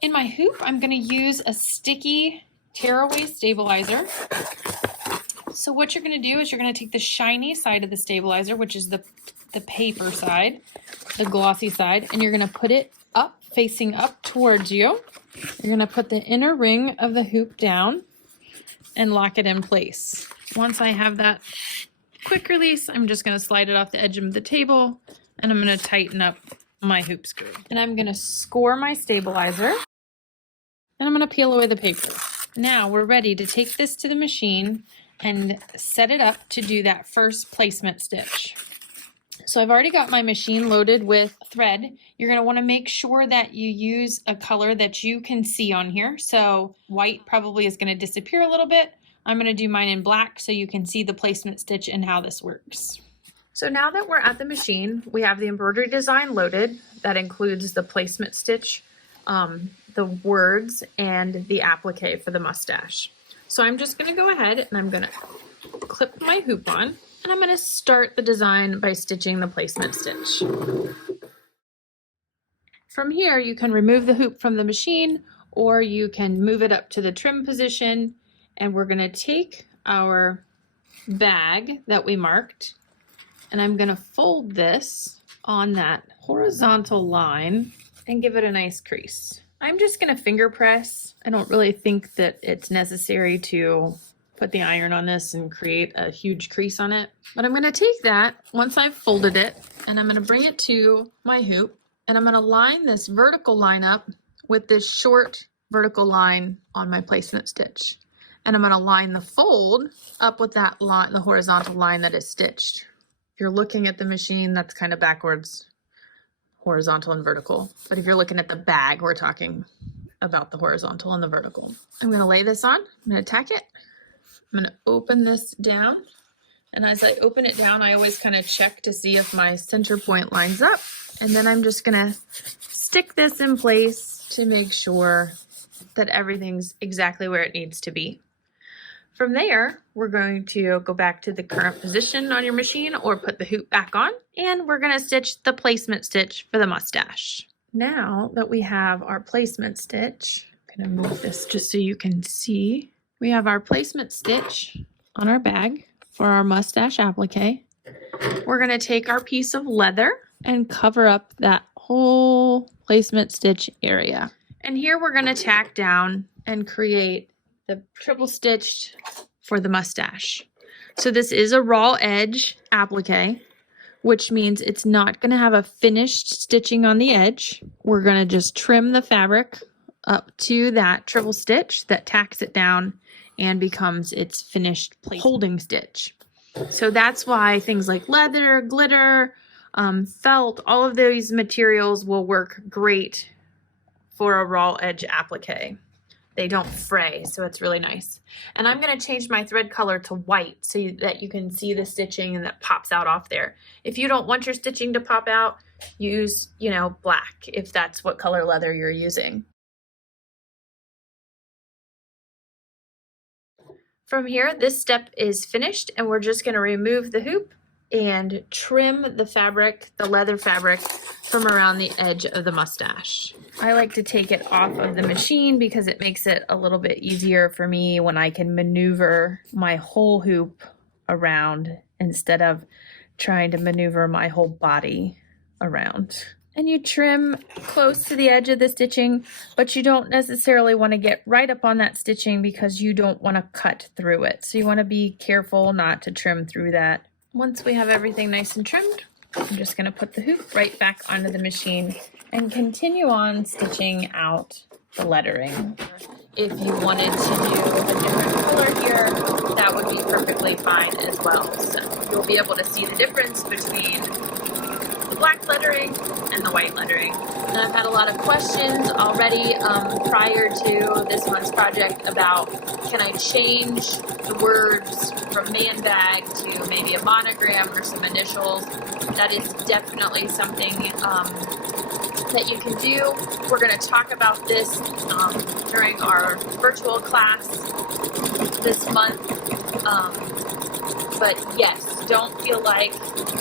In my hoop, I'm going to use a sticky tearaway stabilizer. So what you're going to do is you're going to take the shiny side of the stabilizer, which is the paper side, the glossy side, and you're going to put it up, facing up towards you. You're going to put the inner ring of the hoop down and lock it in place. Once I have that quick release, I'm just going to slide it off the edge of the table, and I'm going to tighten up my hoop screw. And I'm going to score my stabilizer, and I'm going to peel away the paper. Now we're ready to take this to the machine and set it up to do that first placement stitch. So I've already got my machine loaded with thread. You're going to want to make sure that you use a color that you can see on here. So white probably is going to disappear a little bit. I'm going to do mine in black so you can see the placement stitch and how this works. So now that we're at the machine, we have the embroidery design loaded. That includes the placement stitch, the words, and the applique for the mustache. So I'm just going to go ahead and I'm going to clip my hoop on, and I'm going to start the design by stitching the placement stitch. From here, you can remove the hoop from the machine, or you can move it up to the trim position, and we're going to take our bag that we marked, and I'm going to fold this on that horizontal line and give it a nice crease. I'm just going to finger press. I don't really think that it's necessary to put the iron on this and create a huge crease on it. But I'm going to take that once I've folded it, and I'm going to bring it to my hoop, and I'm going to line this vertical line up with this short vertical line on my placement stitch. And I'm going to line the fold up with that line, the horizontal line that is stitched. If you're looking at the machine, that's kind of backwards, horizontal and vertical. But if you're looking at the bag, we're talking about the horizontal and the vertical. I'm going to lay this on. I'm going to tack it. I'm going to open this down. And as I open it down, I always kind of check to see if my center point lines up. And then I'm just going to stick this in place to make sure that everything's exactly where it needs to be. From there, we're going to go back to the current position on your machine or put the hoop back on, and we're going to stitch the placement stitch for the mustache. Now that we have our placement stitch, I'm going to move this just so you can see. We have our placement stitch on our bag for our mustache applique. We're going to take our piece of leather and cover up that whole placement stitch area. And here we're going to tack down and create the triple stitched for the mustache. So this is a raw edge applique, which means it's not going to have a finished stitching on the edge. We're going to just trim the fabric up to that triple stitch that tacks it down and becomes its finished holding stitch. So that's why things like leather, glitter, felt, all of these materials will work great for a raw edge applique. They don't fray, so it's really nice. And I'm going to change my thread color to white so that you can see the stitching and that pops out off there. If you don't want your stitching to pop out, use, black if that's what color leather you're using. From here, this step is finished, and we're just going to remove the hoop and trim the fabric, the leather fabric, from around the edge of the mustache. I like to take it off of the machine because it makes it a little bit easier for me when I can maneuver my whole hoop around instead of trying to maneuver my whole body around. And you trim close to the edge of the stitching, but you don't necessarily want to get right up on that stitching because you don't want to cut through it. So you want to be careful not to trim through that. Once we have everything nice and trimmed, I'm just going to put the hoop right back onto the machine and continue on stitching out the lettering. If you wanted to do a different color here, that would be perfectly fine as well. So you'll be able to see the difference between the black lettering and the white lettering. And I've had a lot of questions already prior to this month's project about, can I change the words from man bag to maybe a monogram or some initials? That is definitely something that you can do. We're going to talk about this during our virtual class this month. But yes, don't feel like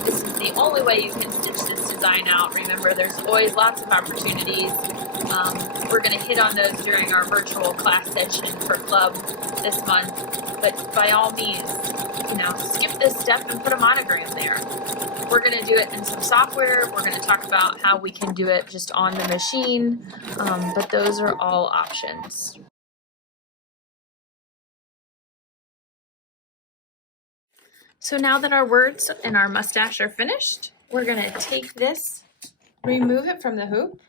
this is the only way you can stitch this design out. Remember, there's always lots of opportunities. We're going to hit on those during our virtual class session for club this month, but by all means, skip this step and put a monogram there. We're going to do it in some software. We're going to talk about how we can do it just on the machine, but those are all options. So now that our words and our mustache are finished, we're going to take this, remove it from the hoop.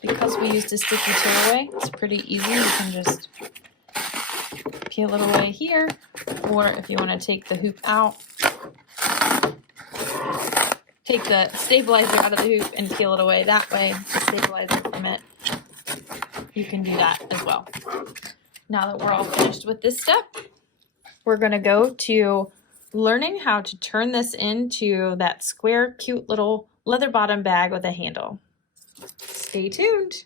Because we used a sticky tearaway, it's pretty easy. You can just peel it away here, or if you want to take the hoop out, take the stabilizer out of the hoop and peel it away that way, the stabilizer from it. You can do that as well. Now that we're all finished with this step, we're going to go to learning how to turn this into that square, cute little leather bottom bag with a handle. Stay tuned.